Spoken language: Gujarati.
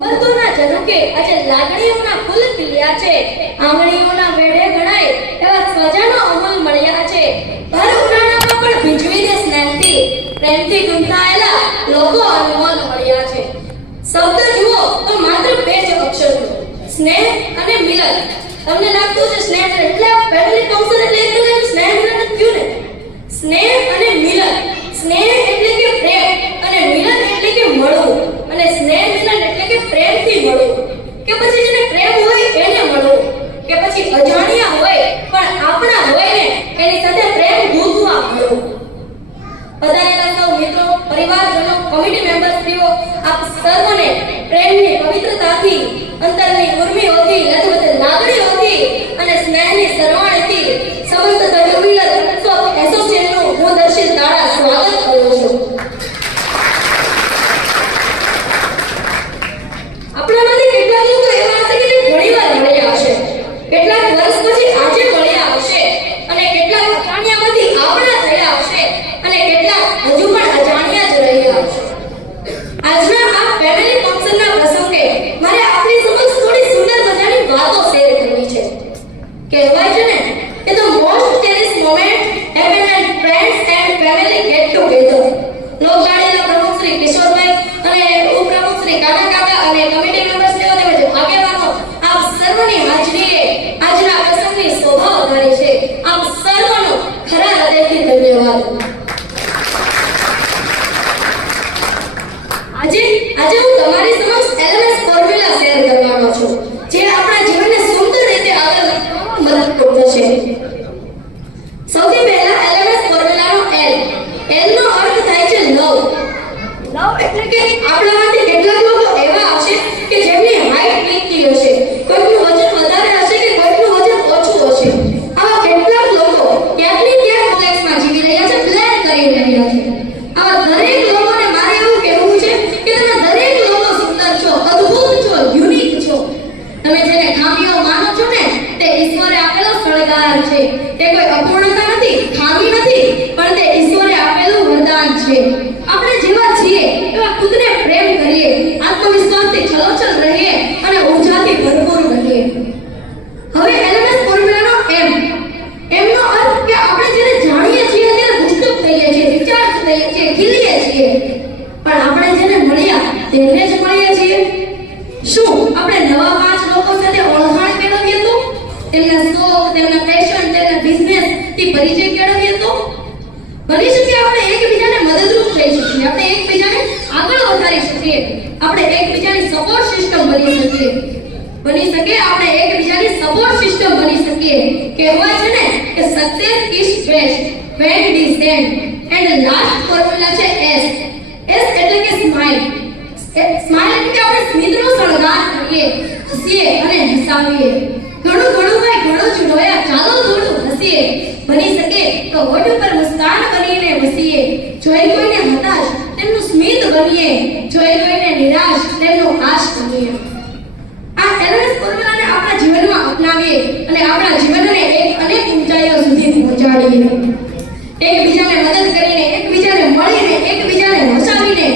બંધોના ઝરૂકે આજે લાગણીઓના ફૂલ ખીલ્યા છે, આંગળીઓના વેઢે ગણાય એવા સ્વજનો અમૂલ મળ્યા છે। ભર ઉનાળામાં પણ ભીંજવીને સ્નેહથી પ્રેમથી ગૂંથાયેલા લોકો અનમોલ મળ્યા છે। શબ્દ જુઓ તો માત્ર બે જ અક્ષરનો, સ્નેહ અને મિલન। તમને લાગતું છે સ્નેહ એટલે ફેમિલી ફંક્શન એટલે એટલું સ્નેહ મિલન ક્યું ને? સ્નેહ અને મિલન, સ્નેહ એટલે કે પ્રેમ અને મિલન એટલે કે મળવું, અને સ્નેહ મિલન એટલે કે પ્રેમથી મળવું, કે પછી જેને પ્રેમ હોય એને મળવું, કે પછી અજાણ્યા હોય પણ આપણા હોય ને એની સાથે પ્રેમ ગૂંથવા મળવું। પધારેલા સૌ મિત્રો, પરિવારજનો, કમિટી મેમ્બર્સરીઓ, આપ સર્વને પ્રેમની પવિત્રતાથી, અંતરની ઉર્મિઓથી, લથબથ લાગણીઓથી અને સ્નેહની સરવાણીથી સમસ્ત ટુ વ્હીલર એસોસિએશનનું હું દર્શિત દાડા સ્વાગત કરું છું। આપણામાંથી કેટલાક લોકો એવા હશે કે જે ઘણીવાર મળ્યા હશે, કેટલાક વર્ષ પછી આજે મળ્યા હશે, અને કેટલાક અજાણ્યામાંથી આપણા થયા હશે, અને કેટલાક હજુ પણ અજાણ્યા જ રહ્યા હશે। આજના આ ફેમિલી ફંક્શનના પ્રસંગે મારે આપની સમક્ષ થોડી સુંદર મજાની વાતો શેર કરવી છે। કહેવાય છે ને કે the most cherished moment happen when friends and family get together। લોકગાડીના પ્રમુખ શ્રી કિશોરભાઈ અને ઉપપ્રમુખ શ્રી કાકા અને કમિટી મેમ્બર્સ તેમજ આગેવાનો આપ સર્વની હાજરીએ આજના પ્રસંગની શોભા વધારી છે। આપ સર્વનો ખરા હૃદયથી ધન્યવાદ। આજે હું તમારી સમક્ષ LMS ફોર્મ્યુલા શેર કરવાનો છું, જે આપણા જીવનને સુંદર રીતે આગળ વધવામાં મદદરૂપ થશે। સૌથી પહેલા LMS ફોર્મ્યુલાનો L નો અર્થ થાય છે લવ। લવ એટલે કે આપણામાંથી કેટલાક લોકો એવા હશે કે જેમની હાઈટ નીચી હશે, કોઈકનું વજન વધારે હશે કે કોઈકનું વજન ઓછું હશે। આવા કેટલાક લોકો ક્યાંકની ક્યાંક કોમ્પ્લેક્સમાં જીવી રહ્યા છે, પ્લાન કરી રહ્યા છે। આવા દરેક લોકોને મારે એવું કહેવું છે કે તમે દરેક લોકો સુંદર છો, અદ્ભુત છો, યુનિક છો। તમે જેને ખામીઓ માનો છો ને તે ઈશ્વરે આપેલો સળગાર છે। તે કોઈ અપૂર્ણતા નથી, ખામી નથી, પણ તે ઈશ્વરે આપેલું વરદાન છે। આપણે જેવા છીએ એવા ખુદને પ્રેમ કરીએ, આત્મવિશ્વાસથી છલોછલ રહીએ અને ઊર્જાથી ભરપૂર રહીએ। હવે LMS ફોર્મ્યુલાનો M નો અર્થ કે આપણે જેને જાણીએ છીએ ત્યારે પુષ્ટક થઈએ છીએ, રિચાર્જ થઈએ છીએ, ખીલીએ છીએ, પણ આપણે જેને મળ્યા તેમને જ મળીએ છીએ। શું આપણે નવા 5 લોકો સાથે ઓળખાણ કેળવીએ તો? તેમના શોખ, તેમના પેશન, તેમના બિઝનેસ થી પરિચય કેળવીએ તો? બની શકે આપણે એકબીજાને મદદરૂપ થઈ શકીએ, આપણે એકબીજાને આગળ વધારી શકીએ, આપણે એકબીજાની સપોર્ટ સિસ્ટમ બની શકીએ, આપણે એકબીજાની સપોર્ટ સિસ્ટમ બની શકીએ। કહેવાય છે ને કે success is best when it is done। And last formula છે S એટલે કે સ્માઈલ। સ્માઈલ એટલે કે આપણે સ્મિતનો શણગાર કરીએ, હસીએ અને હસાવીએ। ઘણું ભાઈ ઘણું જ રોયા, ચાલો થોડું હસીએ, બની શકે તો હોઠ પર મુસ્કાન બનીને વસીએ। જોઈ કોઈને હતાશ તેમનું સ્મિત બનીએ, જોઈ કોઈને નિરાશ તેમનું આશ બનીએ। આ LMS ફોર્મ્યુલાને આપણા જીવનમાં અપનાવીએ અને આપણા જીવનને અનેક ઊંચાઈઓ સુધી પહોંચાડીએ। એકબીજાને મદદ કરીને, એકબીજાને મળીને, એકબીજાને હસાવીને